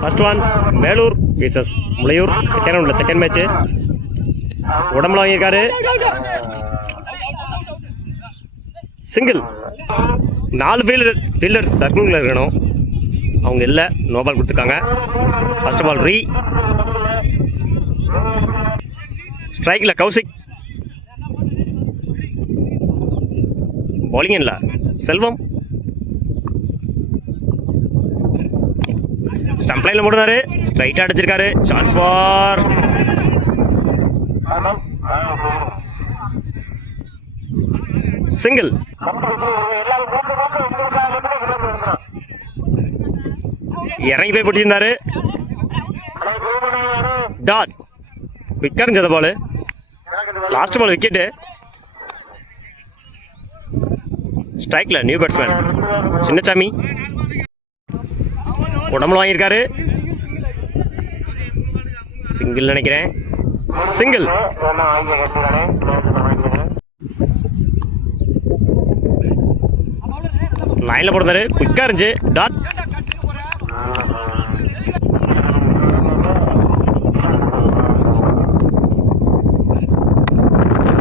First one Melur versus Mulaiyur. Second ரவுண்டில் second match. உடம்புல வாங்கியிருக்காரு. சிங்கிள். 4 ஃபீல்டர்ஸ் சர்க்கிளில் இருக்கணும். அவங்க இல்லை, நோ பால் கொடுத்துருக்காங்க. ஃபர்ஸ்ட் பால் ரீ. ஸ்ட்ரைக்கில் கௌசிக். பவுலிங் இல்லை செல்வம். ஸ்டம்ப் லைனில் போடுறாரு. ஸ்ட்ரைட்டாக அடிச்சிருக்காரு. Chance for single. இறங்கி போய் போட்டிருந்தாரு. டாட். குயிக்காக இருந்துச்சு பால். Last ball wicket. ஸ்ட்ரைக்கில் நியூ பேட்ஸ்மேன் சின்னசாமி. உடம்புல வாங்கியிருக்காரு. சிங்கிள் நினைக்கிறேன். சிங்கிள். லைனில் போடுறாரு. குயிக்காக இருந்துச்சு. டாட்.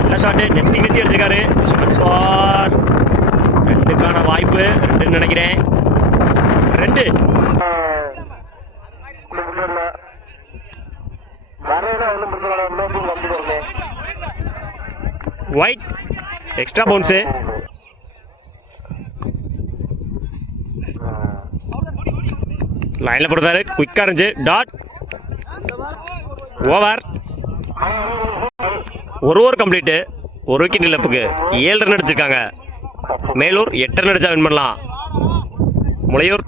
நல்ல ஷாட்டு. நெத்தி அடிச்சிருக்காரு. சான்ஸ் ஃபார் 2க்கான வாய்ப்பு. 2 நினைக்கிறேன். 2. ஒயிட். Extra bounce. லைனில் போடுறாரு. குயிக்காக இருந்துச்சு. டாட். ஓவர். ஒரு ஓவர் கம்ப்ளீட்டு. 1 விக்கெட் இழப்புக்கு 7 ரன் அடிச்சிருக்காங்க. மேலூர் 8 ரன் அடிச்சா வின் பண்ணலாம். முளையூர்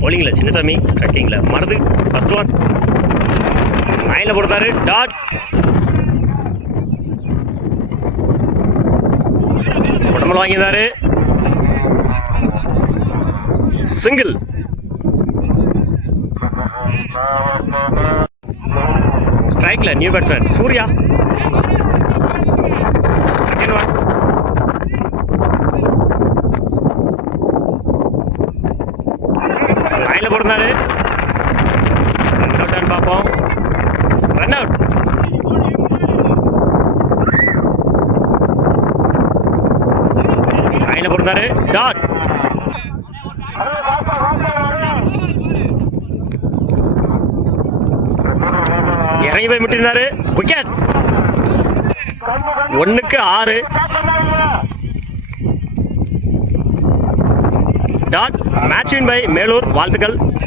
பவுலிங்கில் சின்னசாமி. ஸ்ட்ரைக்கிங்கில் மருது. ஃபர்ஸ்ட் ஒன் லைனில் போடுறாரு. டாட். உடம்புல வாங்கியிருந்தாரு. சிங்கிள். ஸ்ட்ரைக்கில் new batsman Surya. Second one. லைனில் போடுறாரு. ரன் அவுட் பார்ப்போம். Run out. லைனில் போடுறாரு. டாட். இறங்கி போய் முட்டிருந்தாரு. விக்கெட். 1க்கு 6. Dot. Match win by Melur. வாழ்த்துக்கள்.